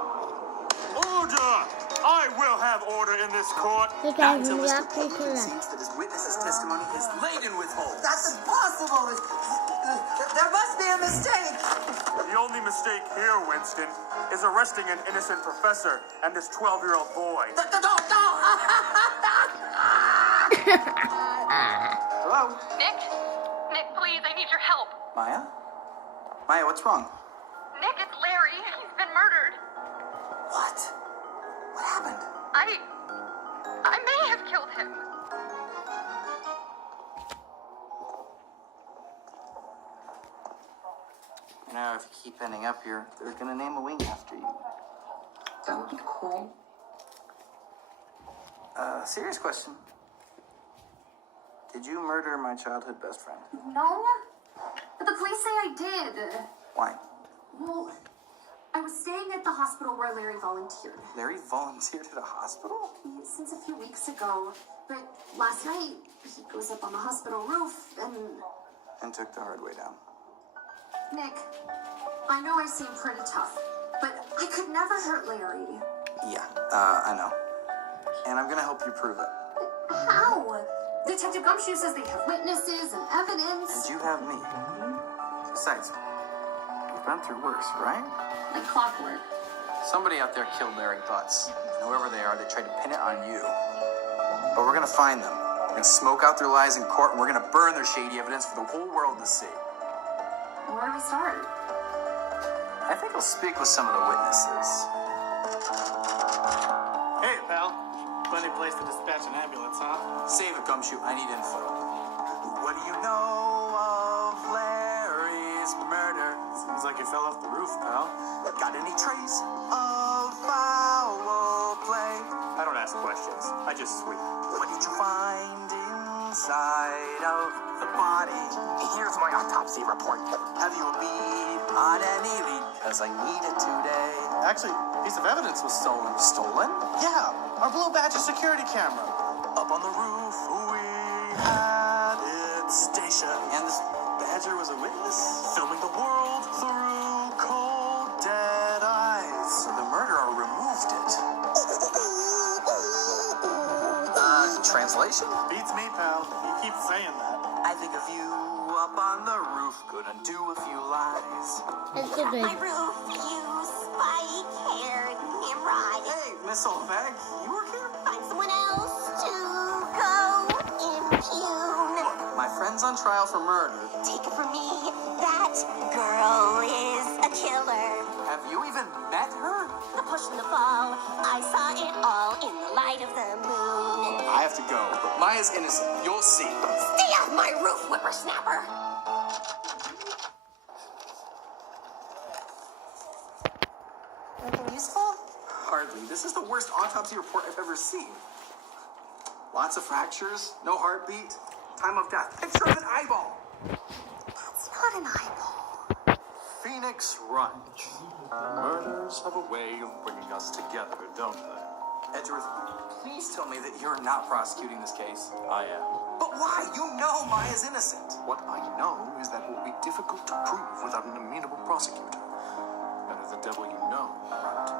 Order! I will have order in this court. Not until Mr. Pullman seems that his witness's testimony is laden with holes. That's impossible. There must be a mistake. The only mistake here, Winston, is arresting an innocent professor and this 12-year-old boy. No. Hello? Nick? Nick, please, I need your help. Maya? Maya, what's wrong? Nick, it's Larry. He's been murdered. What? What happened? I may have killed him. You know, if you keep ending up here, they're gonna name a wing after you. That would be cool. Serious question. Did you murder my childhood best friend? No, but the police say I did. Why? Well, I was staying at the hospital where Larry volunteered. Larry volunteered at a hospital? Since a few weeks ago. But last night, he goes up on the hospital roof And took the hard way down. Nick, I know I seem pretty tough, but I could never hurt Larry. Yeah, I know. And I'm gonna help you prove it. How? Detective Gumshoe says they have witnesses and evidence. And you have me. Besides, we've been through worse, right? Like clockwork. Somebody out there killed Larry Butts. And whoever they are, they tried to pin it on you. But we're gonna find them. We're gonna smoke out their lies in court, and we're gonna burn their shady evidence for the whole world to see. Where do we start? I think I'll speak with some of the witnesses. Hey, pal. Plenty place to dispatch an ambulance, huh? Save it, Gumshoe. I need info. What do you know of Larry's murder? Seems like you fell off the roof, pal. Got any trace of foul play? I don't ask questions. I just sweep. What did you find inside of the body? Here's my autopsy report. Have you a bead on any lead? Cause I need it today. Actually, a piece of evidence was stolen. Stolen? Yeah, our Blue Badger security camera. Up on the roof, we had it stationed. And this badger was a witness? Filming the world through cold, dead eyes. So the murderer removed it. Translation? Beats me, pal. You keep saying that. I think of you up on the roof, could undo a few lies. It's so good. My roof, you spike-haired Nimrod. Hey, Miss Oldbag, you work here? Find someone else to go impugn. Look, my friend's on trial for murder. Take it from me, that girl is a killer. Have you even met her? The push and the fall, I saw it all in the light of the moon. I have to go, but Maya's innocent. You'll see. Stay off my roof, whippersnapper. Anything useful? Hardly. This is the worst autopsy report I've ever seen. Lots of fractures, no heartbeat, time of death. Picture of an eyeball. That's not an eyeball. Phoenix Wright. Murders have a way of bringing us together, don't they? Edgeworth, please tell me that you're not prosecuting this case. I am. But why? You know Maya's innocent. What I know is that it will be difficult to prove without an amenable prosecutor. Better the devil you know, Wright.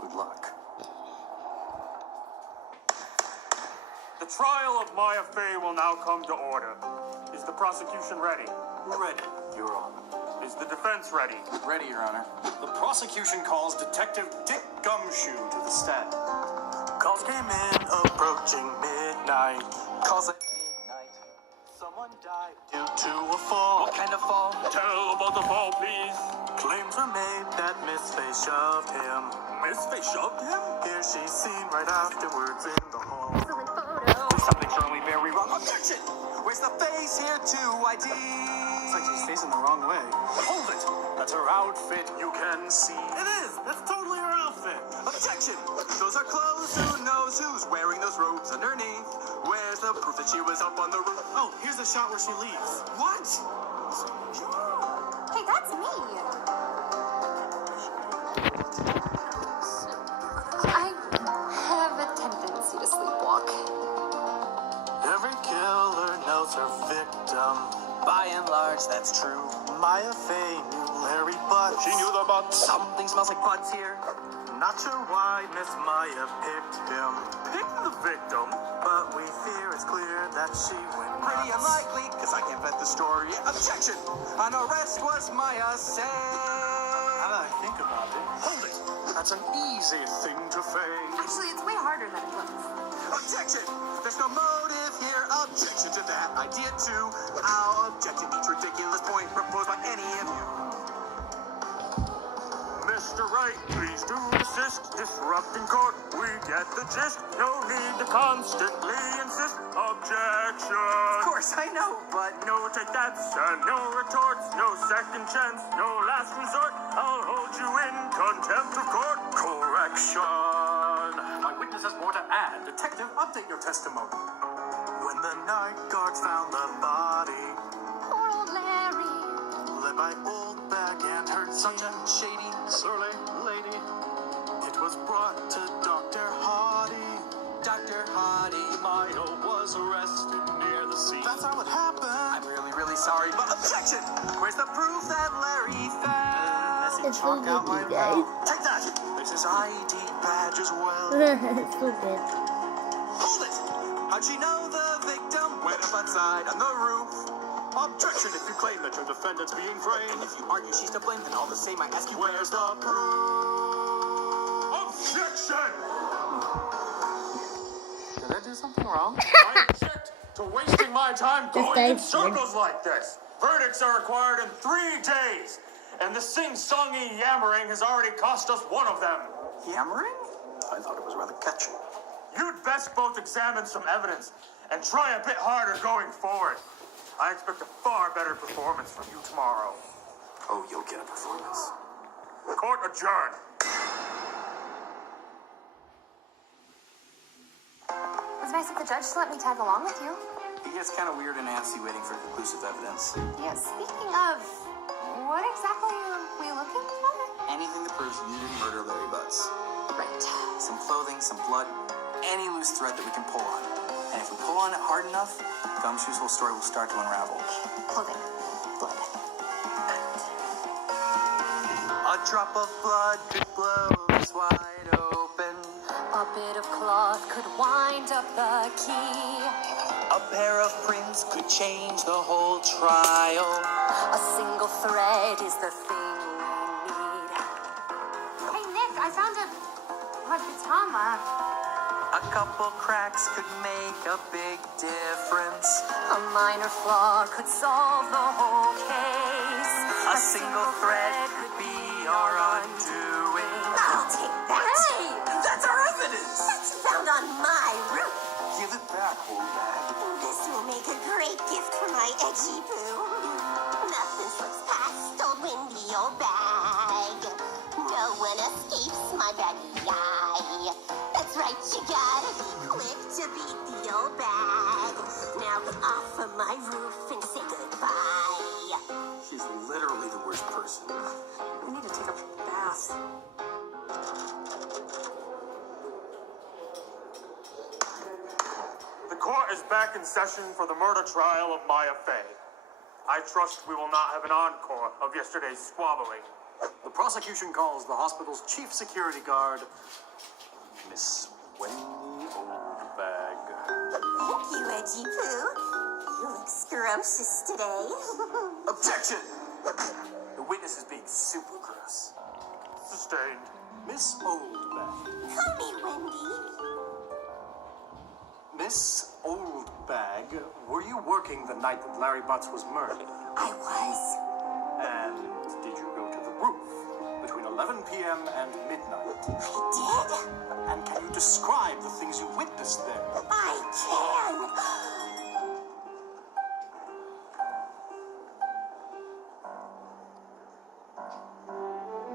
Good luck. The trial of Maya Fey will now come to order. Is the prosecution ready? Ready, Your Honor. Is the defense ready? Ready, Your Honor. The prosecution calls Detective Dick Gumshoe to the stand. Calls came in approaching midnight. Calls at midnight. Someone died Due to a fall. What kind of fall? Tell about the fall, please. Claims were made that Miss Fay shoved him. Miss Fey shoved him? Here she's seen right afterwards in the hall. Excellent photo. Something's surely very wrong. Objection! Where's the face here to ID? It's like she's facing the wrong way. Hold it. That's her outfit, you can see. It is! That's totally her outfit! Objection! Those are clothes. Who knows who's wearing those robes underneath? Where's the proof that she was up on the roof? Oh, here's the shot where she leaves. What? Hey, that's me. I have a tendency to sleepwalk. Every killer knows her victim. By and large, that's true. Maya Fey knew Larry She knew the butts. Something smells like butts here. Not sure why Miss Maya picked him. Picked the victim, but we fear it's clear that she went Pretty nuts. unlikely, because I can't vet the story. Objection! An arrest was Maya said. Now that I think about it, hold it. That's an easy thing to fake. Actually, it's way harder than it looks. Objection! There's no motive here. Objection to that idea too. I'll object to each ridiculous point proposed by any of you. Mr. Wright, please do desist. Disrupting court, we get the gist. No need to constantly insist. Objection. Of course, I know, but No take that's no retorts, no second chance, no last resort. I'll hold you in contempt of court. Correction. My witness has more to add. Detective, update your testimony. When the night guards found the body, Poor old Larry. led by Old Bag and her such a team, shady. surly lady, it was brought to Dr. Hardy. Dr. Hardy. Maya was arrested near the scene. That's how it happened. I'm really sorry, but objection! Where's the proof that Larry found? It's so good, you guys. Take that. This is ID badge as well. It's so good. Hold it! How'd she know the victim went up outside on the roof? Objection if you claim that your defendant's being framed. And if you argue she's to blame, then all the same I ask you, Where's the proof? Objection! Did I do something wrong? I object to wasting my time going in guy's circles like this. Verdicts are required in 3 days, and the sing-songy yammering has already cost us one of them. Yammering? I thought it was rather catchy. You'd best both examine some evidence and try a bit harder going forward. I expect a far better performance from you tomorrow. Oh, you'll get a performance. Court adjourned. It was nice of the judge to let me tag along with you. It gets kind of weird and antsy waiting for conclusive evidence. Yeah, speaking of, what exactly are we looking for? Anything that proves you didn't murder Larry Butts. Right. Some clothing, some blood, any loose thread that we can pull on. And if we pull on it hard enough, Gumshoe's whole story will start to unravel. Clothing. Blood. A drop of blood could blow this wide open. A bit of cloth could wind up the key. A pair of prints could change the whole trial. A single thread is the thing we need. Hey, Nick, I found a katana. A couple cracks could make a big difference. A minor flaw could solve the whole case. A single thread could be our undoing. I'll take that. Hey, that's our evidence! That's found on my roof. Give it back, old man. This will make a great gift for my edgy boo. Nothing slips past old windy old bag. No one escapes my baggy eye. That's right, you gotta be quick to beat the old bag. Now get off of my roof and say goodbye. She's literally the worst person. We need to take a bath. The court is back in session for the murder trial of Maya Fey. I trust we will not have an encore of yesterday's squabbling. The prosecution calls the hospital's chief security guard, Miss Wendy Oldbag. Thank you, Edgy Poo. You look scrumptious today. Objection! The witness is being super gross. Sustained. Miss Oldbag. Call me Wendy. Miss Oldbag, were you working the night that Larry Butts was murdered? I was. And did you go to the roof between 11 p.m. and midnight? I did. And can you describe the things you witnessed there? I can.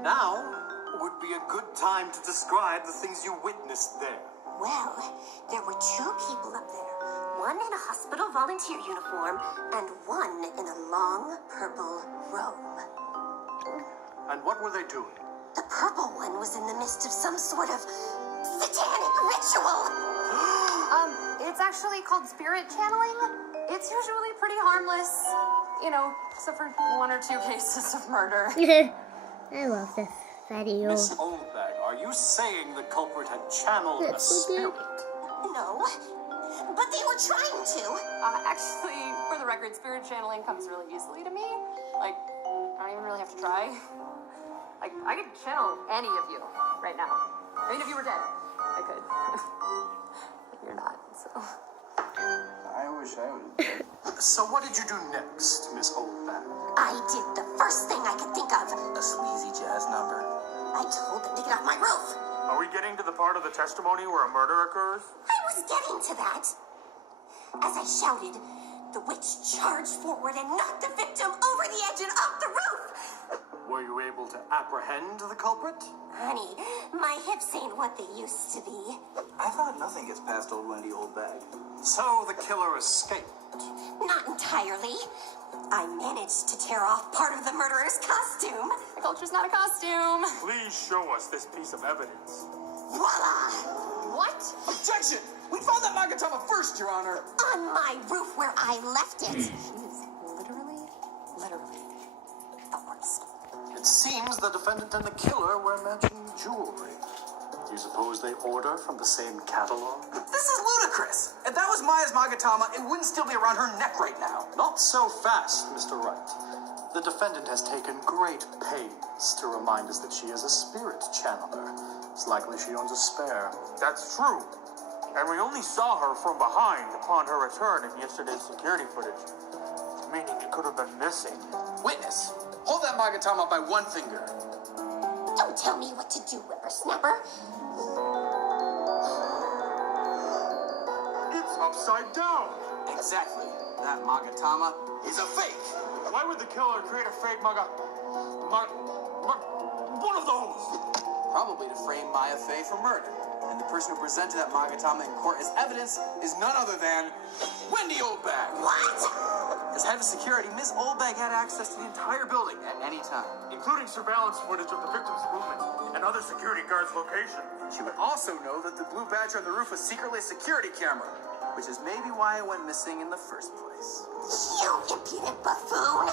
Now would be a good time to describe the things you witnessed there. Well, there were two people up there. One in a hospital volunteer uniform and one in a long purple robe. And what were they doing? The purple one was in the midst of some sort of satanic ritual. It's actually called spirit channeling. It's usually pretty harmless, you know, except for 1 or 2 cases of murder. I love this video. Miss Oldbag, are you saying the culprit had channeled a That's so good. spirit? No, but they were trying to. Actually, for the record, spirit channeling comes really easily to me. Like, I don't even really have to try. Like, I could channel any of you right now. I mean, if you were dead, I could. But you're not, so. I wish I would. So what did you do next, Miss Oldbag? I did the first thing I could think of. A sleazy jazz number. I told them to get off my roof. Are we getting to the part of the testimony where a murder occurs? I was getting to that. As I shouted, the witch charged forward and knocked the victim over the edge and off the roof. Were you able to apprehend the culprit? Honey, my hips ain't what they used to be. I thought nothing gets past old Wendy Oldbag. So the killer escaped. Not entirely. I managed to tear off part of the murderer's costume. The culture's not a costume. Please show us this piece of evidence. Voila! What? Objection! We found that Magatama first, Your Honor. On my roof where I left it. She is literally the worst. It seems the defendant and the killer were matching jewelry. Do you suppose they order from the same catalog? This is ludicrous. If that was Maya's Magatama, it wouldn't still be around her neck right now. Not so fast, Mr. Wright. The defendant has taken great pains to remind us that she is a spirit channeler. It's likely she owns a spare. That's true. And we only saw her from behind upon her return in yesterday's security footage. Meaning it could have been missing. Witness, hold that Magatama by one finger. Don't tell me what to do, whippersnapper. It's upside down. Exactly. That Magatama is a fake. Why would the killer create a fake one of those? Probably to frame Maya Fey for murder. And the person who presented that Magatama in court as evidence is none other than Wendy Oldbag. What? As head of security, Miss Oldbag had access to the entire building at any time. Including surveillance footage of the victim's movements and other security guards' location. She would also know that the blue badge on the roof was secretly a security camera, which is maybe why it went missing in the first place. You impudent buffoon!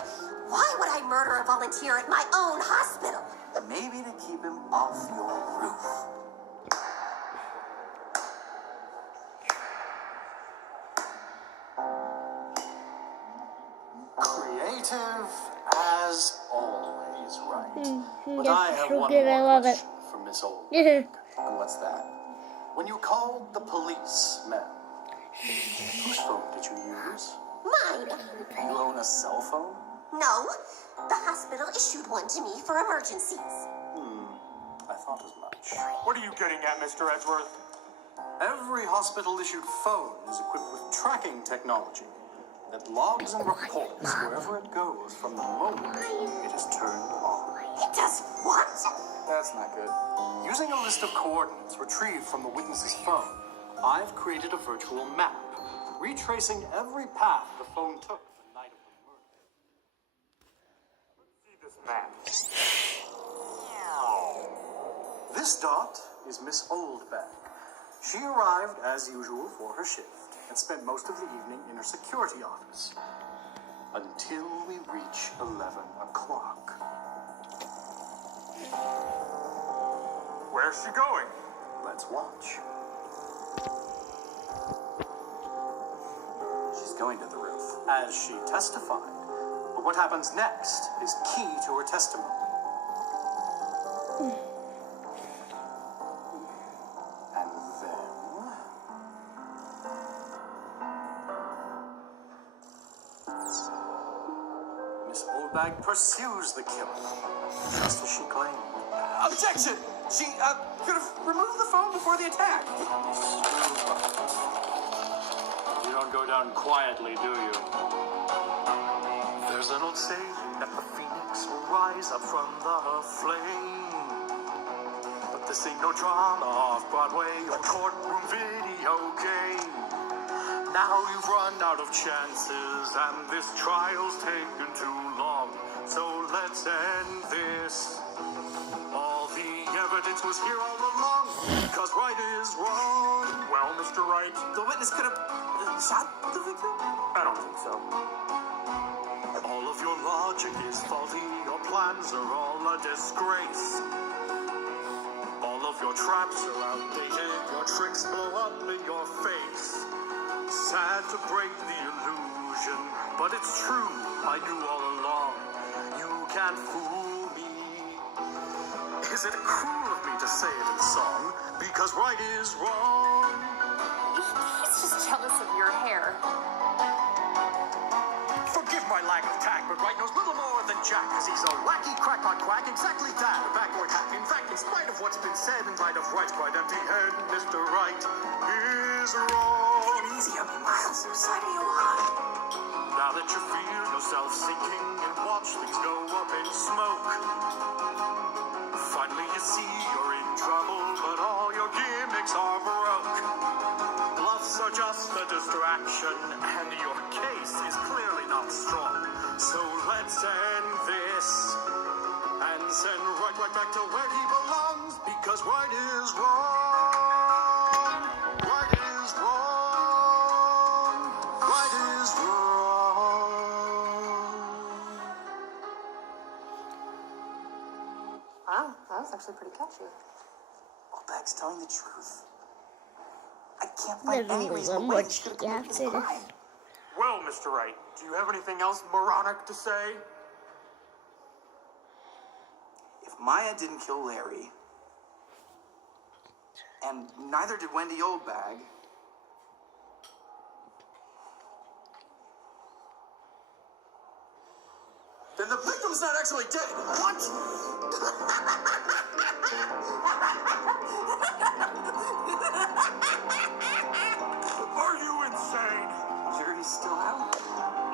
Why would I murder a volunteer at my own hospital? Maybe to keep him off your roof. Creative as always, Right. But I That's have so one good. I more love it. question for Miss Oldbag. Yeah. And what's that? When you called the police, ma'am, whose phone did you use? Mine. You own a cell phone? No. The hospital issued one to me for emergencies. I thought as much. What are you getting at, Mr. Edgeworth? Every hospital-issued phone is equipped with tracking technology that logs and reports wherever it goes from the moment it is turned on. It does what? That's not good. Using a list of coordinates retrieved from the witness's phone, I've created a virtual map, retracing every path the phone took the night of the murder. Let's see this map. This dot is Miss Oldbag. She arrived as usual for her shift and spent most of the evening in her security office until we reach 11 o'clock. Where's she going? Let's watch. She's going to the roof. As she testified. But what happens next is key to her testimony. And then... Miss Oldbag pursues the killer, just as she claimed. Objection! She could have removed the phone before the attack. You don't go down quietly, do you? There's an old saying that the phoenix will rise up from the flame. But this ain't no drama off Broadway or courtroom video game. Now you've run out of chances and this trial's taken too long. So let's end this. All the evidence was here all along, because right is wrong. Well, Mr. Wright, The witness could have shot the victim? I don't think so. All of your logic is faulty, your plans are all a disgrace. All of your traps are outdated, your tricks blow up in your face. Sad to break the illusion, but it's true, I knew all along. You can't fool me. Is it cruel of me to say it in song? Because right is wrong. He's just jealous of your hair. Forgive my lack of tact, but Wright knows little more than Jack, because he's a wacky crackpot quack, exactly that, a backboard hack. In fact, in spite of what's been said, in light of Wright's quite empty head, Mr. Wright is wrong. Take it easy, I'm miles inside of you. Why? Now that you feel yourself sinking and watch things go up in smoke, finally you see you're in trouble, but all your gimmicks are broke. Bluffs are just a distraction, and your case is clearly not strong. So let's end this and send Wright right back to where he belongs, because Wright is wrong. Wright is wrong. Wright is wrong. Wow, that was actually pretty catchy. Oldback's telling the truth. I can't find There's any only reason one why more he should have committed this after crime. Well, Mr. Wright, do you have anything else moronic to say? If Maya didn't kill Larry, and neither did Wendy Oldbag, then the victim's not actually dead. What? Are you insane? Jury's still out.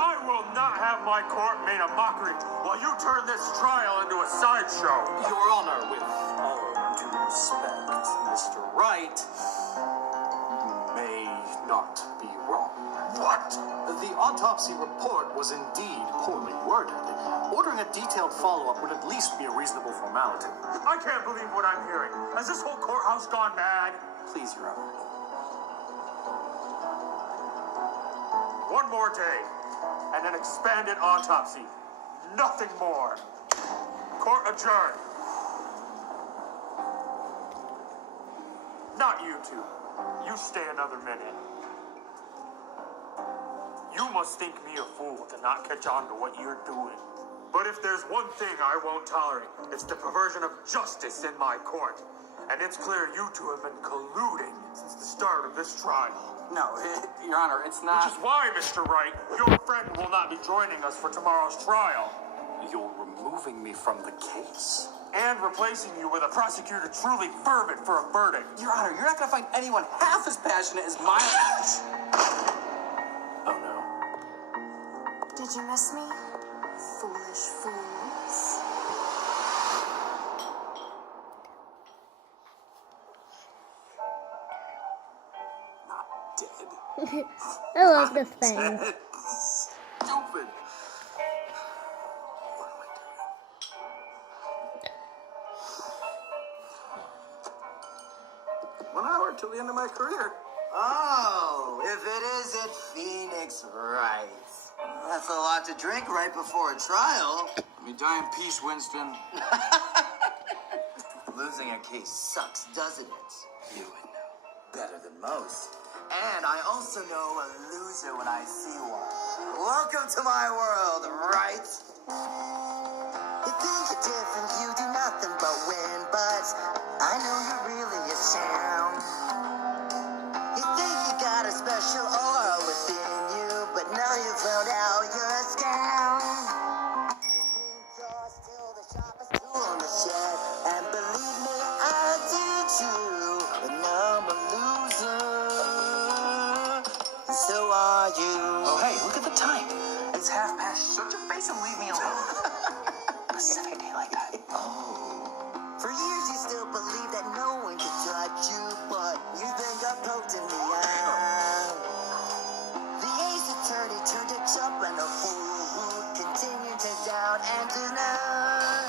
I will not have my court made a mockery while you turn this trial into a sideshow. Your Honor, with all due respect, Mr. Wright may not be wrong. What? The autopsy report was indeed poorly worded. Ordering a detailed follow-up would at least be a reasonable formality. I can't believe what I'm hearing. Has this whole courthouse gone mad? Please, Your Honor. One more day, and an expanded autopsy. Nothing more. Court adjourned. Not you two. You stay another minute. You must think me a fool to not catch on to what you're doing. But if there's one thing I won't tolerate, it's the perversion of justice in my court. And it's clear you two have been colluding since the start of this trial. No, Your Honor, it's not. Which is why, Mr. Wright, your friend will not be joining us for tomorrow's trial. You're removing me from the case? And replacing you with a prosecutor truly fervent for a verdict. Your Honor, you're not going to find anyone half as passionate as my... Oh no. Did you miss me? Foolish fools. Not dead. I love the thing. Dead. Stupid. What am I doing? 1 hour till the end of my career. Oh, if it isn't Phoenix Wright. That's a lot to drink right before a trial. Let me die in peace, Winston. Losing a case sucks, doesn't it? You would know. Better than most. And I also know a loser when I see one. Welcome to my world, right? You think you're different, you do nothing but win, but I know you're really a sham. You think you got a special aura within you, but now you found out you're a scam. You think you're still the sharpest tool in the shed, and believe me, I do too. But now I'm a loser, and so are you. Oh, hey, look at the time. It's 1:30. Shut your face and leave me alone. Pacific day like that. For years you still believe that no one can touch you, but you then got poked in the eye. The ace attorney turned a chump and a fool who continued to doubt and deny.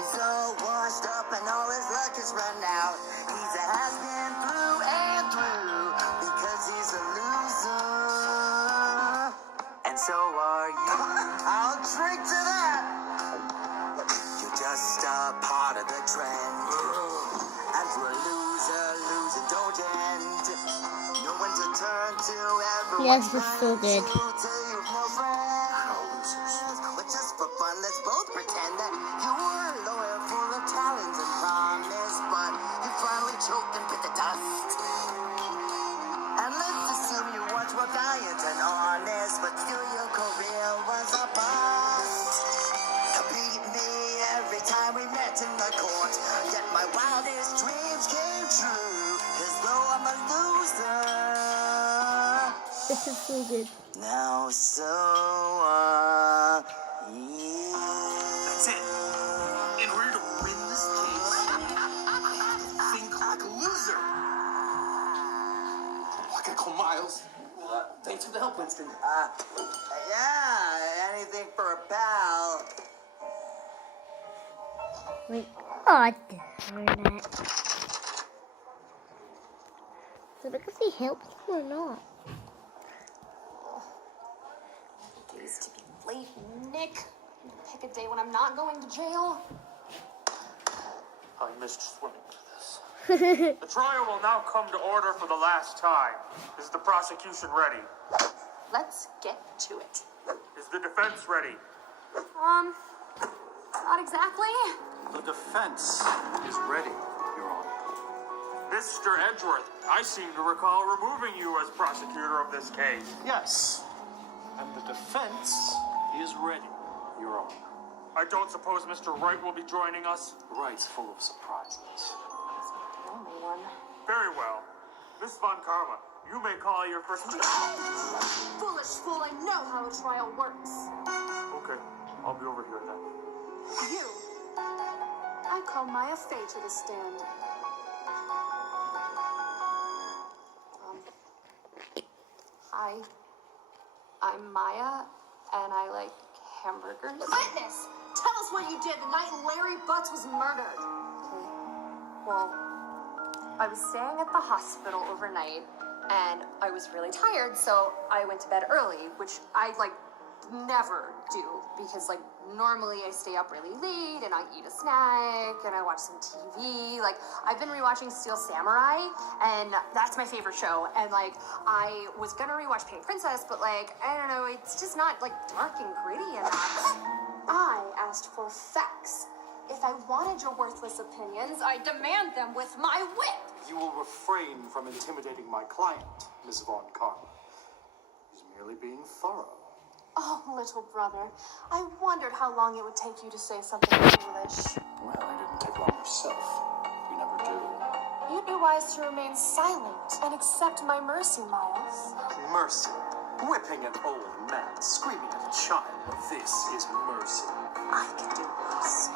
He's all washed up and all his luck is run out. He's a has-been through and through because he's a loser. And so are you. I'll drink to that. just a part of the trend. And for a loser, losing don't end. No one to turn to, everyone's Yes, it's so good. till you've no friends. But just for fun, let's both pretend that you were a lawyer full of talent and promise, but you finally choked and bit the dust. And let's assume you once were valiant and honest, but still your career was a bust. You beat me every time we met in the court, yet my wildest dreams came true, as though I'm a loser. This is so good. Now so are you. That's it. In order to win this case, think like a loser. I gotta call Miles. Thanks for the help, Winston. Yeah, anything for a pal. Wait. Oh, darn it. So look if he helps him or not. It used to be late, Nick. Pick a day when I'm not going to jail. I missed swimming for this. The trial will now come to order for the last time. Is the prosecution ready? Let's get to it. Is the defense ready? Not exactly. The defense is ready, Your Honor. Mr. Edgeworth, I seem to recall removing you as prosecutor of this case. Yes, and the defense is ready, Your Honor. I don't suppose Mr. Wright will be joining us? Wright's full of surprises. The only one. Very well. Miss Von Karma, you may call your first... Foolish fool, I know how a trial works. Okay, I'll be over here then. You. I call Maya Fey to the stand. Hi. I'm Maya, and I like hamburgers. Witness! Tell us what you did the night Larry Butts was murdered. Okay. Well, I was staying at the hospital overnight, and I was really tired, so I went to bed early, which I, never do, because, normally I stay up really late, and I eat a snack, and I watch some TV. I've been rewatching Steel Samurai, and that's my favorite show, and, I was gonna rewatch Pink Princess, but, I don't know, it's just not, dark and gritty enough. I asked for facts. If I wanted your worthless opinions, I demand them with my whip. You will refrain from intimidating my client, Miss Von Karma. He's merely being thorough. Oh, little brother, I wondered how long it would take you to say something foolish. Well, it didn't take long yourself. You never do. You'd be wise to remain silent and accept my mercy, Miles. Mercy. Whipping an old man, screaming at a child. This is mercy. I can do worse.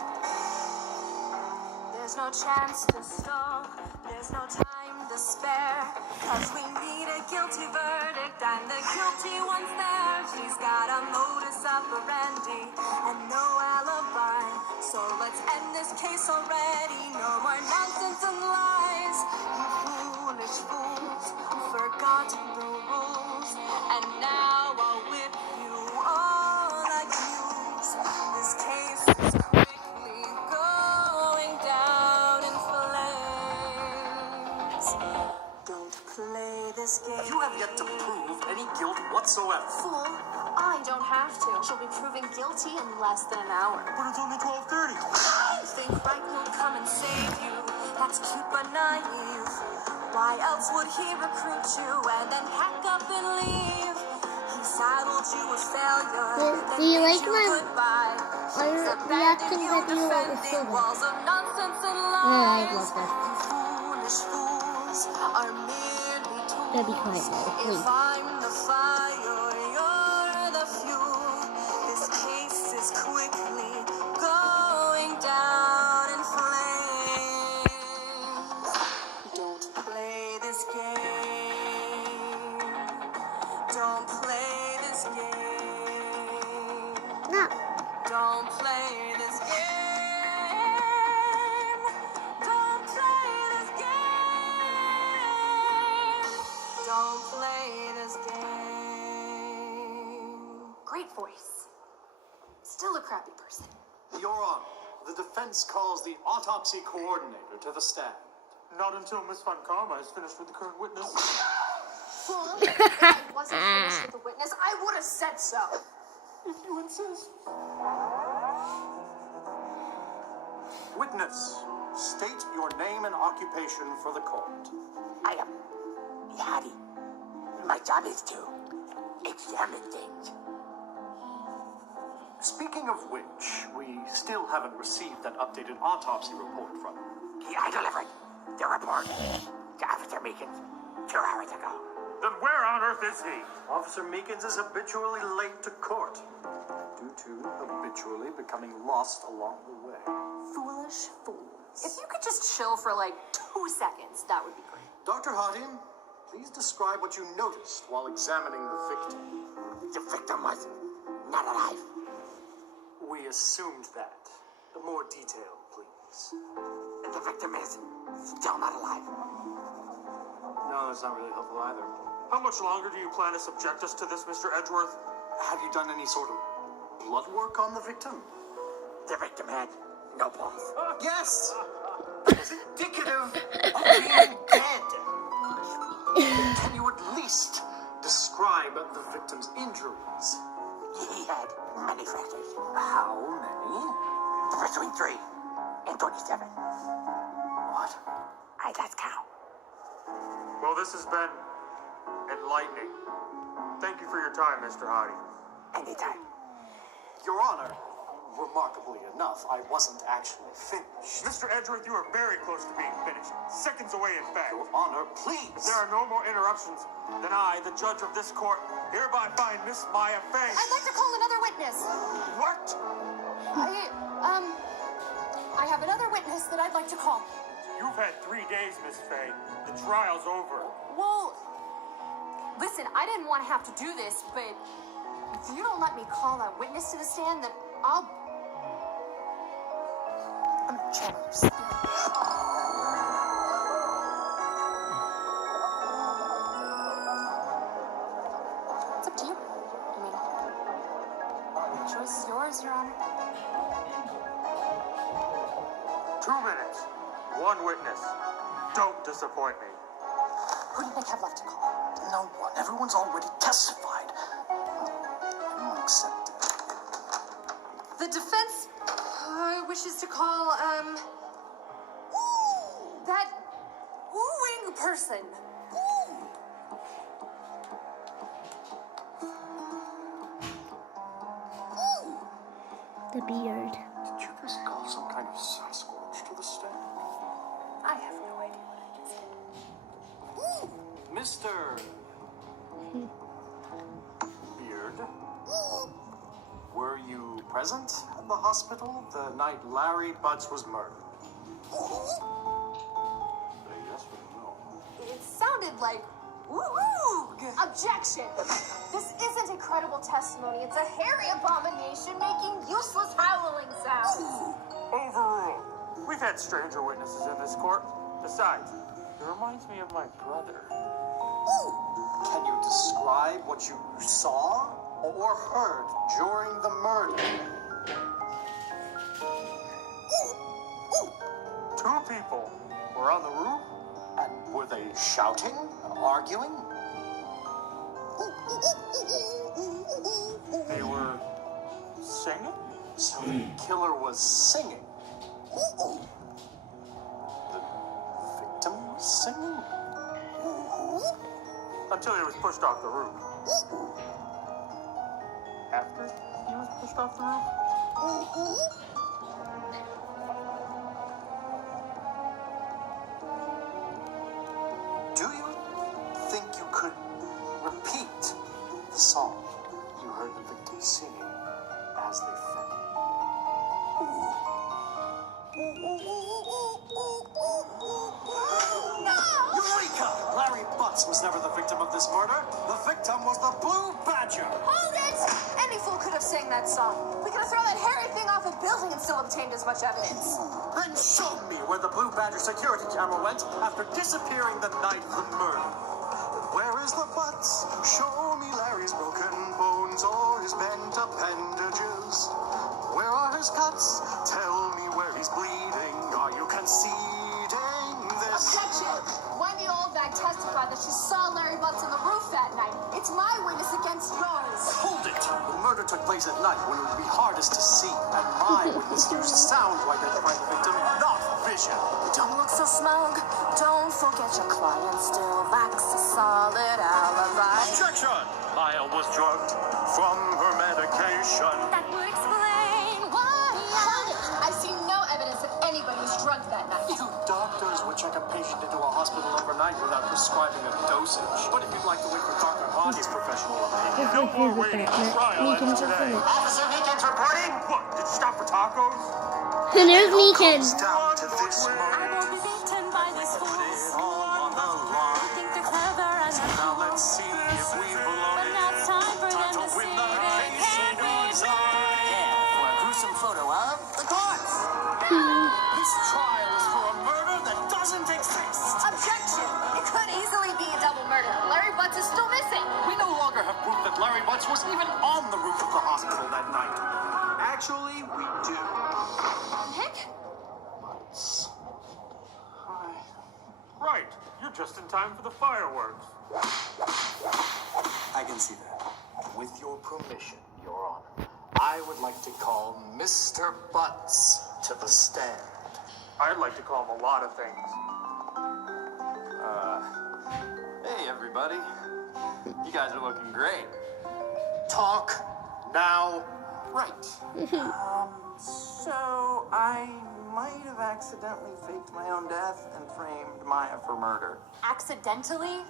There's no chance to stall. There's no time to spare. 'Cause we need a guilty verdict, and the guilty one's there. She's got a modus operandi and no alibi. So let's end this case already. No more nonsense and lies. You foolish fools forgot the rules, and now I'll whip you all accused. This case is quickly going down in flames. Don't play this game. You have yet to prove any guilt whatsoever. Fool, I don't have to. She'll be proven guilty in less than an hour. But it's only 12:30. You think Wright will come and save you? That's cute but naive. Why else would he recruit you and then pack up and leave? He saddled you with failure. Do you then like bid you my goodbye. He's reaction abandoned you video of the defending film? walls of nonsense and Yeah, I lies. love that. You foolish fools are merely tools. Gotta be quiet now, please. If I'm the fire, you're the fuel. This case is quickly going down in flames. Don't play this game. Don't play this game. No. Don't play this game. Don't play this game. Don't play this game. defense calls the autopsy coordinator to the stand. Not until Miss Von Karma is finished with the current witness. Fool! If I wasn't finished with the witness, I would have said so. If you insist. Witness, state your name and occupation for the court. I am Yadi. My job is to examine things. Speaking of which, we still haven't received that updated autopsy report from you. I delivered the report to Officer Meekins 2 hours ago. Then where on earth is he? Officer Meekins is habitually late to court due to habitually becoming lost along the way. Foolish fool. If you could just chill for like 2 seconds, that would be great. Dr. Hardin, please describe what you noticed while examining the victim. The victim was not alive. We assumed that. More detail, please. The victim is still not alive. No, that's not really helpful either. How much longer do you plan to subject us to this, Mr. Edgeworth? Have you done any sort of blood work on the victim? The victim had no pulse. Yes! It's indicative of being dead. Can you at least describe the victim's injuries? He had many fractures. How many? Between 3 and 27. What? I lost count. Well, this has been enlightening. Thank you for your time, Mr. Hardy. Anytime. Your Honor, remarkably enough, I wasn't actually finished. Mr. Edgeworth, you are very close to being finished. Seconds away, in fact. Your Honor, please. If there are no more interruptions, then I, the judge of this court, hereby find Miss Maya Fay. I'd like to call another witness. What? I have another witness that I'd like to call. You've had 3 days, Miss Fay. The trial's over. Well, listen, I didn't want to have to do this, but if you don't let me call that witness to the stand, then I'm gonna channel your spirit. It's up to you. I mean, the choice is yours, Your Honor. 2 minutes. 1 witness. Don't disappoint me. Who do you think I'd like to call? No one. Everyone's already testified. Anyone except... The defense wishes to call, that oohing person. The beard. Did you just call some kind of Sasquatch to the stand? I have no idea what I just did. Mr. Beard, were you present at the hospital the night Larry Butts was murdered? Yes or no? It sounded like woo-woo. Objection. This isn't a credible testimony. It's a hairy abomination making useless howling sounds. Overruled. We've had stranger witnesses in this court. Besides, it reminds me of my brother. Can you describe what you saw or heard during the murder? 2 people were on the roof. And were they shouting, arguing? They were singing. So the killer was singing. The victim was singing? Until he was pushed off the roof. After he was pushed off the roof? Do you think you could repeat the song you heard the victim singing as they fell? Eureka! Larry Butts was never the victim of this murder. The victim was the Blue Badger. Hold it! Any fool could have sang that song. We could have thrown that hairy thing off a building and still obtained as much evidence. Then show me where the Blue Badger security camera went after disappearing the night of the murder. Where is the Butts? Show me Larry's broken bones or his bent appendages. Where are his cuts? Tell me where he's bleeding. conceding this. Objection! Wendy Oldbag testified that she saw Larry Butts on the roof that night. It's my witness against yours. Hold it! The murder took place at night when it would be hardest to see, and my witness used sound to identify the victim, not vision. Don't look so smug. Don't forget your client still lacks a solid alibi. Objection! Lyle was drugged from her medication. That would explain why I see no evidence that anybody's drugged that night. Two doctors would check a patient into a hospital overnight without prescribing a dosage. But if you'd like to wait for Dr. Hardy's professional opinion, No more waiting. Trial ends today. Officer Meekins reporting. What? Did you stop for tacos? And there's Meekin. Down to this I moment. won't be beaten by this put fool. it all on the line. I think they're clever and Now let's see if we belong. but now it's time for them to win see the they case can't in be God's me. For a gruesome photo of the corpse. This trial is for a murder that doesn't exist. Objection! It could easily be a double murder. Larry Butts is still missing. We no longer have proof that Larry Butts was even on the roof of the hospital that night. Actually, we do. Nick? Right. You're just in time for the fireworks. I can see that. With your permission, Your Honor, I would like to call Mr. Butts to the stand. I'd like to call him a lot of things. Hey, everybody. You guys are looking great. Talk now, right. So I might have accidentally faked my own death and framed Maya for murder. Accidentally?